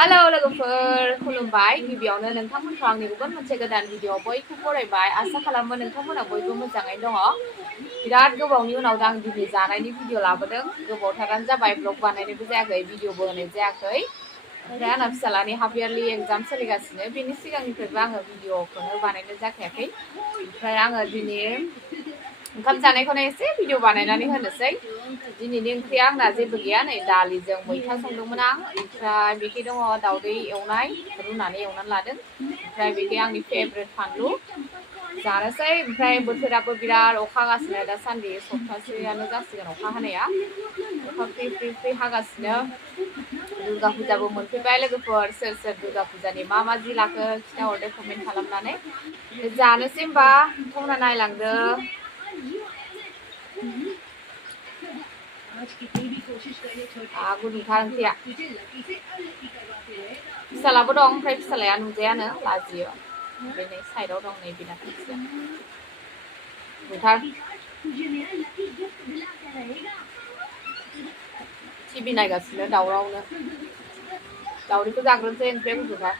hello लोगोफोर खुलुमबाय गिबियावनो नोंथांमोनखौ आंनि गुबुन मोनसे गोदान भिडिअ बयखौ बरायबाय आसा खालामो नोंथांमोना बयबो मोजाङैनो दङ बिराद गोबावनि उनाव आं दिनै जानायनि भिडिअ लाबोदों गोबावथारानो जाबाय ब्लग बानायनायबो जायाखै भिडिअबो होनाय जायाखै ओमफ्राय आंना फिसालानि हाफ इयारलि एग्जाम सोलिगासिनो बेनि सिगांनिफ्रायबो आङो भिडिअखौनो बानायनाय जाखायाखै ओमफ्राय आङो दिनै ओंखाम जानायखौनो एसे भिडिअ बानायनानै होनोसै दिनैनि ओंख्रिया आंना जेबो गैया नै दालिजों मैथा संदोंमोन आं ओमफ्राय बेखि दङ दाउदै एवनाय रुनानै एवनानै लादों ओमफ्राय बेखि आंनि फेभरेट फानलु जानोसै ओमफ्राय बोथोराबो बिराद अखा हागासिनो दासान्दि सप्तासेयानो जासिगोन अखा हानाया अखा फ्रि फ्रि फ्रि हागासिनो दुर्गा फुजाबो मोनफैबाय लोगोफोर सोर सोर दुर्गा फुजानि मा जि लाखो खिन्थाहरदो कमेन्ट खालामनानै जानोसै होमबा नोंथांमोना नायलांदो गुदुंथार ओंख्रिया फिसालाबो दं ओमफ्राय फिसालाया नुजायानो लाजियो ओमफ्राय नै साइडआव दं नै बिना फिसा गुदुंथार टिभि नायगासिनो दावरावनो दावदैखौ जाग्रोनोसै ओंख्रिया गुदुंथार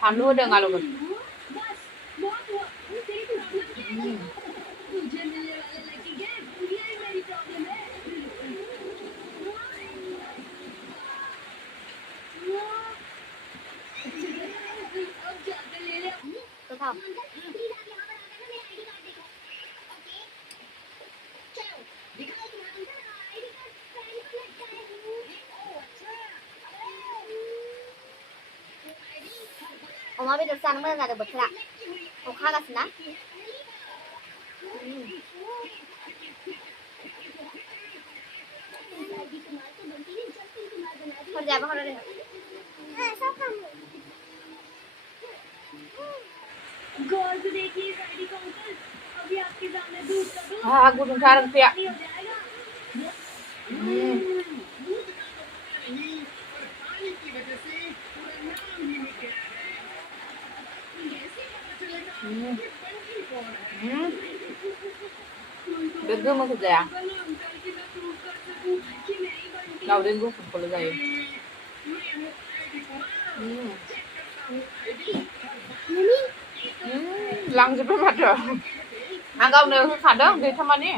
फानलु होदों आलौगोन अमा बेदर जानो मोजां जादों बोथोरा अखा हागासिनो ना हरजायाबो हर दे गुदुंथार ओंख्रिया बे गोमोखौ जाया दावदै गुफुरखौल' जायो लांजोबबाय माथो आं गावनो होखादों दैथामानि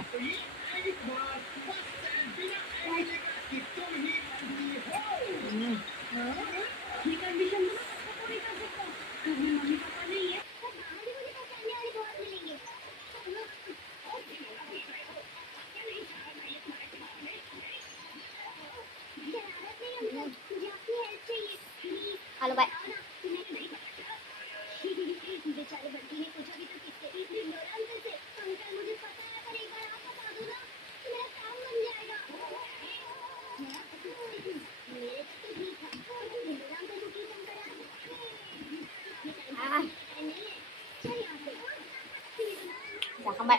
हेलो बाय जाखांबाय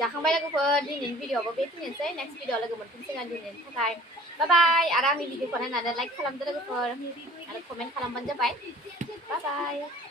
जाखांबाय लोगोफोर दिनैनि भिडिअआबो बेखिनियानोसै नेक्स्ट भिडिअआव लोगो मोनफिनसिगोन दिनैनि थाखाय बाय बाय आरो आंनि भिडिअखौ नायनानै लाइक खालामदो लोगोफोर आरो कमेन्ट खालामबानो जाबाय बाय बाय